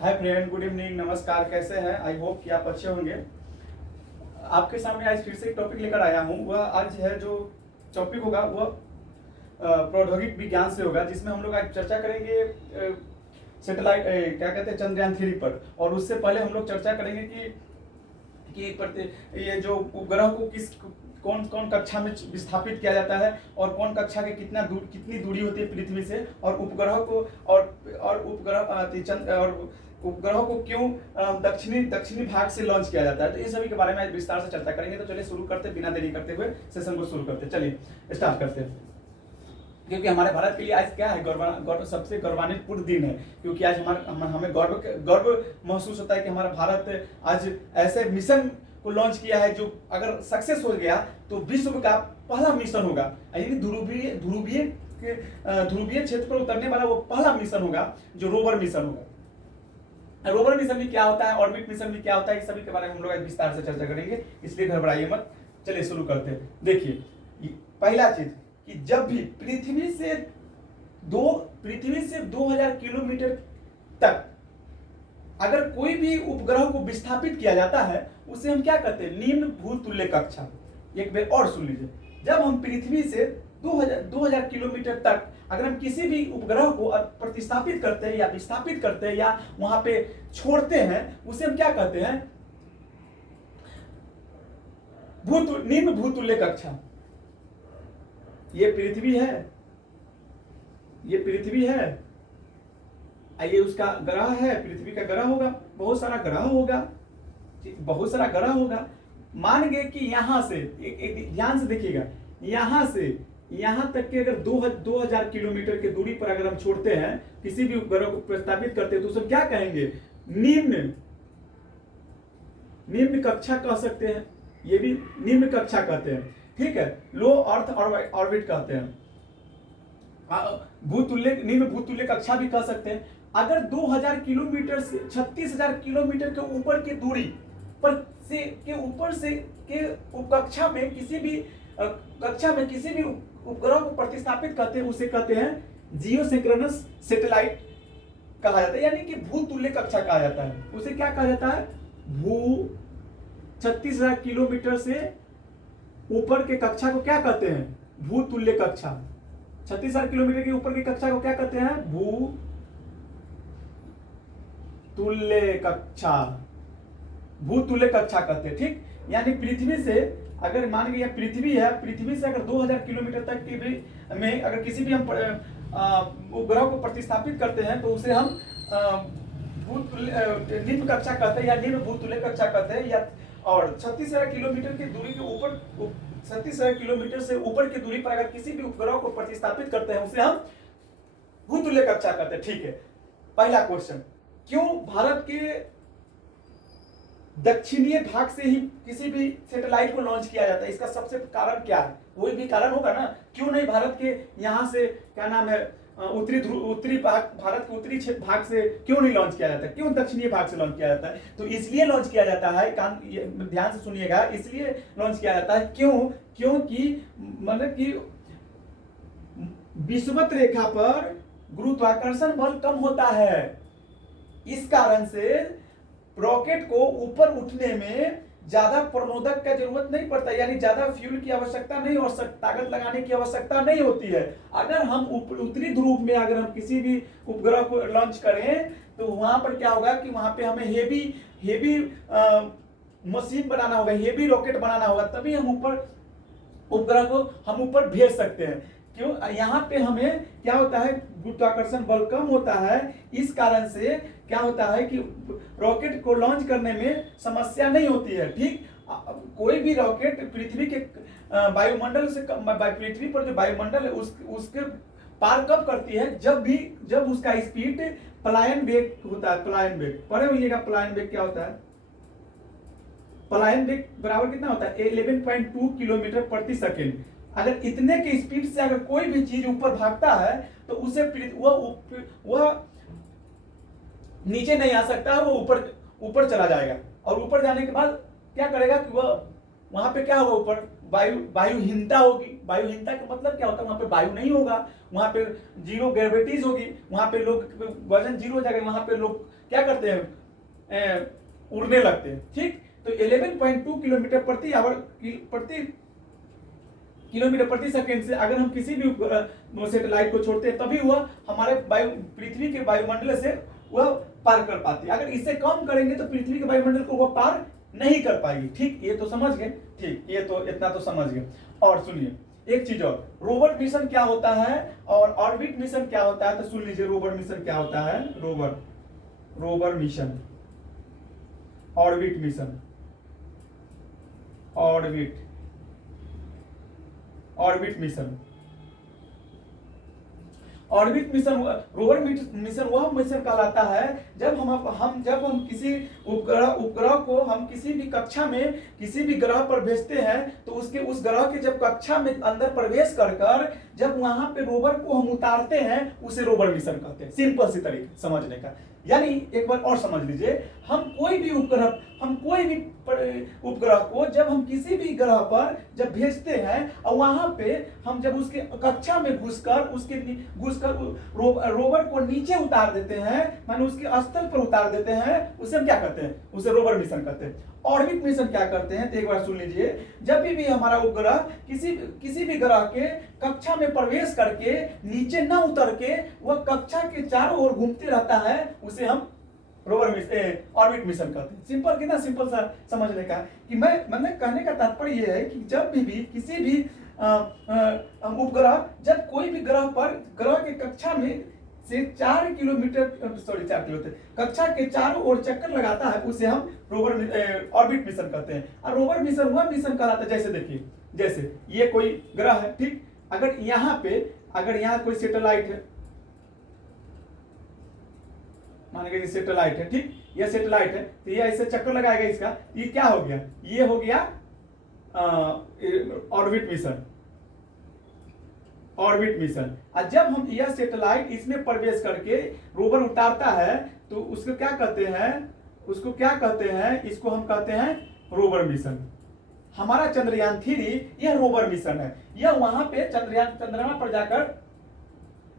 Hi friend, good evening, नमस्कार। कैसे हैं? आई होप कि आप अच्छे होंगे। आपके सामने आज फिर से एक टॉपिक लेकर आया हूं। वह आज है जो टॉपिक होगा वह प्रौद्योगिक विज्ञान से होगा, जिसमें हम लोग आज चर्चा करेंगे सैटेलाइट क्या कहते हैं चंद्रयान 3 पर। और उससे पहले हम लोग चर्चा करेंगे कि ये जो उपग्रह को कौन कौन कक्षा में विस्थापित किया जाता है और कौन कक्षा के कितनी दूरी होती है पृथ्वी से, और उपग्रह को और उपग्रह को क्यों दक्षिणी भाग से लॉन्च किया जाता है। तो इन सभी के बारे में आज विस्तार से चर्चा करेंगे। तो चलिए शुरू करते, बिना देरी करते हुए सेशन को शुरू करते। चलिए स्टार्ट करते हैं। क्योंकि हमारे भारत के लिए आज क्या है, गौरव सबसे गौरवान्वित दिन है। क्योंकि आज हमें गर्व महसूस होता है कि हमारा भारत आज ऐसे मिशन को लॉन्च किया है जो अगर सक्सेस हो गया तो विश्व का पहला मिशन होगा। यानी ध्रुवीय क्षेत्र पर उतरने वाला वो पहला मिशन होगा जो रोवर मिशन होगा। रोवर मिशन भी क्या होता है, ऑर्बिट मिशन भी क्या होता है, इस सभी के बारे में हम लोग आज विस्तार से चर्चा करेंगे, इसलिए घबराइए मत। चलिए शुरू करते हैं। देखिए, पहला चीज कि जब भी पृथ्वी से 2000 किलोमीटर तक अगर कोई भी उपग्रह को विस्थापित किया जाता है उसे हम क्या कहते हैं, निम्न भूतुल्य कक्षा। एक बार और सुन लीजिए, जब हम पृथ्वी से 2000 किलोमीटर तक अगर हम किसी भी उपग्रह को प्रतिस्थापित करते हैं या विस्थापित करते हैं या वहां पे छोड़ते हैं, उसे हम क्या कहते हैं, निम्न भूतुल्य कक्षा। ये पृथ्वी है, ये उसका ग्रह है, पृथ्वी का ग्रह होगा, बहुत सारा ग्रह होगा। मान गए कि यहां से एक ध्यान से देखिएगा, यहां से यहां तक के अगर 2000 किलोमीटर की दूरी पर अगर हम छोड़ते हैं, किसी भी उपग्रह को प्रस्तावित करते हैं, तो उसे क्या कहेंगे, निम्न कक्षा कह सकते हैं। ये भी निम्न कक्षा कहते हैं, ठीक है। लो अर्थ ऑर्बिट कहते हैं, निम्न भूतुल्य कक्षा भी कह सकते हैं। अगर 2000 किलोमीटर से 36,000 किलोमीटर के ऊपर की दूरी पर से के कक्षा में किसी भी उपग्रह को प्रतिस्थापित करते हैं, उसे कहते हैं जियोसिंक्रोनस सैटेलाइट कहा जाता है, यानी कि भूतुल्य कक्षा कहा जाता है। उसे क्या कहा जाता है, 36,000 किलोमीटर से ऊपर के कक्षा को क्या कहते हैं, भूतुल्य कक्षा। 36,000 किलोमीटर के ऊपर की कक्षा को क्या कहते हैं, भूतुल्य कक्षा कहते हैं, ठीक। यानी पृथ्वी से अगर मान लीजिए पृथ्वी है, पृथ्वी से अगर 2000 किलोमीटर तक की भी में अगर किसी भी हम उपग्रह को प्रतिस्थापित करते हैं तो उसे हम निम्न कक्षा कहते हैं या निम्न भूतुल्य कक्षा कहते हैं। या और 36,000 किलोमीटर की दूरी के ऊपर 36,000 किलोमीटर से ऊपर की दूरी पर अगर किसी भी उपग्रह को प्रतिस्थापित करते हैं उसे हम भूतुल्य कक्षा कहते हैं, ठीक है। पहला क्वेश्चन, क्यों भारत के दक्षिणीय भाग से ही किसी भी सैटेलाइट को लॉन्च किया जाता है, इसका सबसे कारण क्या है? कोई भी कारण होगा ना, क्यों नहीं भारत के यहां से क्या नाम है उत्तरी भाग, भारत के उत्तरी भाग से क्यों नहीं लॉन्च किया जाता है, क्यों दक्षिणीय भाग से लॉन्च किया जाता है? तो इसलिए लॉन्च किया जाता है, ध्यान से सुनिएगा, इसलिए लॉन्च किया जाता है क्योंकि मतलब कि विषुवत रेखा पर गुरुत्वाकर्षण बल कम होता है। इस कारण से रॉकेट को ऊपर उठने में ज्यादा प्रणोदक का जरूरत नहीं पड़ता, यानी ज्यादा फ्यूल की आवश्यकता नहीं और ताकत लगाने की आवश्यकता नहीं होती है। अगर हम उत्तरी ध्रुव में अगर हम किसी भी उपग्रह को लॉन्च करें तो वहां पर क्या होगा कि वहां पे हमें हेवी मशीन बनाना होगा, हेवी रॉकेट बनाना होगा, तभी हम उपग्रह को हम ऊपर भेज सकते हैं। क्यों? यहाँ पे हमें क्या होता है, गुरुत्वाकर्षण बल कम होता है, इस कारण से क्या होता है कि रॉकेट को लॉन्च करने में समस्या नहीं होती है, ठीक। कोई भी रॉकेट पृथ्वी के वायुमंडल से पृथ्वी पर जो वायुमंडल है उसके पार कब करती है, जब उसका स्पीड पलायन वेग होता है। पलायन वेग पढ़े होइएगा, पलायन वेग क्या होता है, पलायन वेग बराबर कितना होता है, 11.2 किलोमीटर प्रति सेकेंड। अगर इतने के स्पीड से अगर कोई भी चीज ऊपर भागता है तो उसे वह नीचे नहीं आ सकता, वो ऊपर चला जाएगा। और ऊपर जाने के बाद क्या करेगा कि वह वहां पे क्या होगा, ऊपर वायुहीनता होगी। वायुहीनता का मतलब क्या होता है, वहां पे वायु नहीं होगा, वहां पे जीरो ग्रेविटीज होगी, वहां पे लोग वजन जीरो हो जाएगा, वहां पे लोग क्या करते हैं, उड़ने लगते हैं। ठीक, तो 11.2 किलोमीटर प्रति आवर प्रति किलोमीटर प्रति सेकंड से अगर हम किसी भी सैटेलाइट को छोड़ते हैं तभी वह हमारे पृथ्वी के वायुमंडल से वह पार कर पाती है। अगर इससे कम करेंगे तो पृथ्वी के वायुमंडल को वह पार नहीं कर पाएगी। ठीक, ये तो समझ गए। ठीक, ये तो इतना तो समझ गए। और सुनिए एक चीज और, रोवर मिशन क्या होता है और ऑर्बिट मिशन क्या होता है, तो सुन लीजिए रोवर मिशन क्या होता है। Rover mission, orbit mission, orbit mission, orbit mission, rover mission वह मिशन कहलाता है जब हम किसी उपग्रह को हम किसी भी कक्षा में किसी भी ग्रह पर भेजते हैं, तो उस ग्रह के जब कक्षा में अंदर प्रवेश कर जब वहां पे रोवर को हम उतारते हैं, उसे रोवर मिशन कहते हैं। सिंपल सी तरीके समझने का। यानी एक बार और समझ लीजिए, हम कोई भी उपग्रह को जब हम किसी भी ग्रह पर जब भेजते हैं और वहां पे हम जब उसके कक्षा में घुसकर रोवर को नीचे उतार देते हैं, माने उसके स्थल पर उतार देते हैं, उसे हम क्या कहते हैं, उसे रोवर मिशन कहते हैं। ऑर्बिट मिशन क्या करते हैं, तो एक बार सुन लीजिए, जब भी हमारा उपग्रह किसी भी ग्रह के कक्षा में प्रवेश करके नीचे न उतर के वह कक्षा के चारों ओर घूमते रहता है, उसे हम ऑर्बिट मिशन कहते हैं। सिंपल, कितना सिंपल सा समझने का कि मैंने कहने का तात्पर्य यह है कि जब भी किसी भी उपग्रह जब कोई भी ग्रह के कक्षा में से 4 किलोमीटर कक्षा के चारों ओर चक्कर लगाता है, उसे हम ऑर्बिट मिशन कहते हैं। और रोवर मिशन वह मिशन कहलाता है, जैसे देखिए, जैसे ये कोई ग्रह है, ठीक, अगर यहाँ कोई सैटेलाइट है, मान लीजिए सैटेलाइट है, ठीक, ये सैटेलाइट है, तो ये ऐसे चक्कर लगाएगा इसका, ये क्या हो गया, ये हो गया ऑर्बिट मिशन। और जब हम यह सैटेलाइट इसमें प्रवेश करके रोवर उतारता है, तो उसको क्या कहते हैं, इसको हम कहते हैं रोवर मिशन। हमारा चंद्रयान 3 यह रोवर मिशन है। यह वहां पे चंद्रमा पर जाकर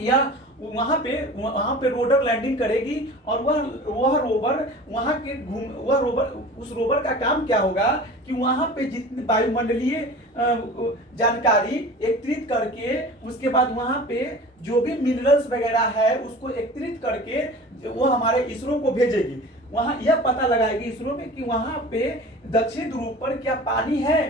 या वहां पे रोवर लैंडिंग करेगी, और वह रोवर उस रोवर का काम क्या होगा कि वहां पे जितनी वायुमंडलीय जानकारी एकत्रित करके, उसके बाद वहां पे जो भी मिनरल्स वगैरह है उसको एकत्रित करके वो हमारे इसरो को भेजेगी। वहां यह पता लगाएगी इसरो में कि वहां पे दक्षिण ध्रुव पर क्या पानी है,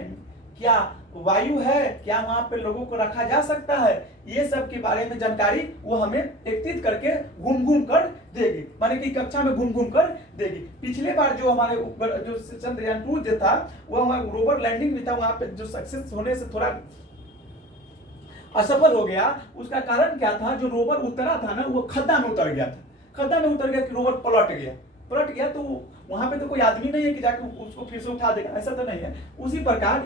क्या वायु है, क्या वहां पे लोगों को रखा जा सकता है, ये सब के बारे में जानकारी वो हमें एकत्रित करके घूम कर देगी, माने कि कक्षा में घूम कर देगी। पिछले बार जो हमारे जो चंद्रयान 2 जो था, वह रोवर लैंडिंग भी था, वहां पे जो सक्सेस होने से थोड़ा असफल हो गया। उसका कारण क्या था, जो रोवर उतरा था ना, वो खड्डा में उतर गया कि रोवर पलट गया, तो वहां पे तो कोई आदमी नहीं है कि जाकर उसको फिर से उठा देगा, ऐसा तो नहीं है। उसी प्रकार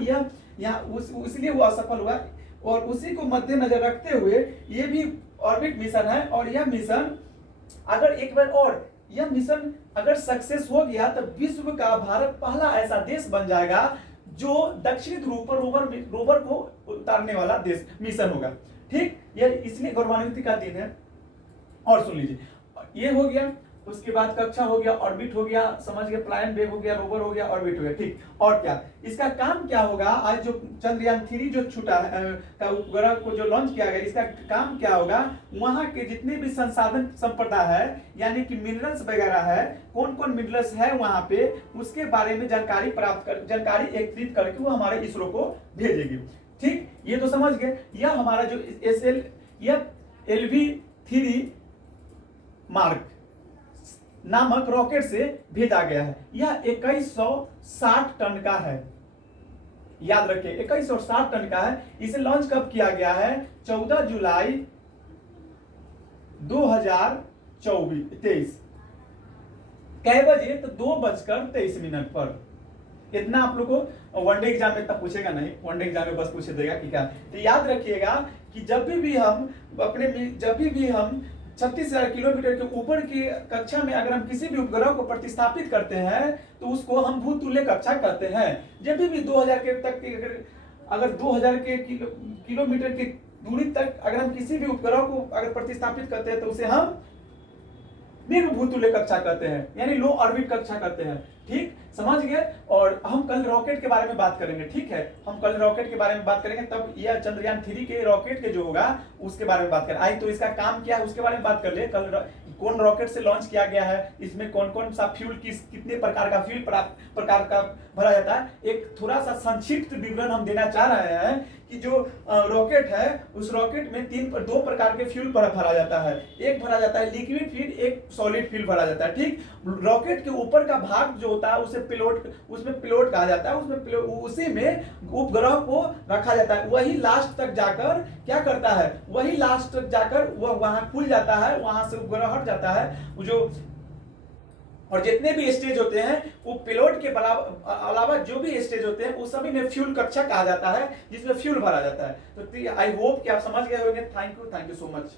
इसलिए वो असफल हुआ, और उसी को मद्देनजर रखते हुए ये भी ऑर्बिट मिशन है। और यह मिशन अगर एक बार और यह मिशन अगर सक्सेस हो गया, तो विश्व का भारत पहला ऐसा देश बन जाएगा जो दक्षिणी ध्रुव पर रोवर को उतारने वाला देश मिशन होगा। ठीक, यह इसलिए गौरवान्वित का दिन है। और सुन लीजिए, ये हो गया, उसके बाद कक्षा हो गया, ऑर्बिट हो गया, समझ गए, प्लायन वेव हो गया, रोवर हो गया, ऑर्बिट हो गया। ठीक, और क्या इसका काम क्या होगा, आज जो चंद्रयान 3 जो छूटा का उपग्रह को जो लॉन्च किया गया, इसका काम क्या होगा, वहां के जितने भी संसाधन संपदा है, यानी कि मिनरल्स वगैरह है, कौन कौन मिनरल्स है वहां पे, उसके बारे में जानकारी एकत्रित करके वो हमारे इसरो को भेजेगी। ठीक, ये तो समझ गए। यह हमारा जो LV-3 मार्क नामक रॉकेट से भेजा गया है। यह 2160 टन का है, याद रखिए 2160 टन का है। इसे लॉन्च कब किया गया है, 14 जुलाई 2023। कै बजे, तो 2:23 पर। इतना आप लोग को वनडे एग्जाम में इतना पूछेगा नहीं, वनडे एग्जाम में बस पूछ देगा कि क्या। तो याद रखिएगा कि जब भी हम 36,000 किलोमीटर के ऊपर की कक्षा में अगर हम किसी भी उपग्रह को प्रतिस्थापित करते हैं तो उसको हम भूतुल्य कक्षा कहते हैं। जब भी 2000 के तक की अगर 2000 के किलोमीटर की दूरी तक अगर हम किसी भी उपग्रह को अगर प्रतिस्थापित करते हैं तो उसे हम निम्न भूतुल्य कक्षा कहते हैं, यानी लो ऑर्बिट कक्षा कहते हैं। ठीक, समझ गए। और हम कल रॉकेट के बारे में बात करेंगे। ठीक है, हम कल रॉकेट के बारे में बात करेंगे, तब यह चंद्रयान 3 के रॉकेट के जो होगा उसके बारे में बात करें। आई तो इसका काम क्या है उसके बारे में बात कर ले। कल कौन रॉकेट से लॉन्च किया गया है, इसमें कौन कौन सा फ्यूल, कितने प्रकार का फ्यूल प्रकार का भरा जाता है, एक थोड़ा सा संक्षिप्त विवरण हम देना चाह रहे हैं कि जो रॉकेट है उस रॉकेट में दो प्रकार के फ्यूल भरा जाता है। एक भरा जाता है लिक्विड फ्यूल, एक सॉलिड फ्यूल भरा जाता है। ठीक, रॉकेट के ऊपर का भाग जो होता है उसे उसमें पिलोट कहा जाता है। उसी में उपग्रह को रखा जाता है। वही लास्ट तक जाकर क्या करता है, वही लास्ट तक जाकर वह वहां खुल जाता है, वहां से उपग्रह हट जाता है। जो और जितने भी स्टेज होते हैं वो पिलोट के अलावा जो भी स्टेज होते हैं उस सभी में फ्यूल कक्षा कहा जाता है, जिसमें फ्यूल भरा जाता है। तो आई होप कि आप समझ गए होंगे। Thank you so much.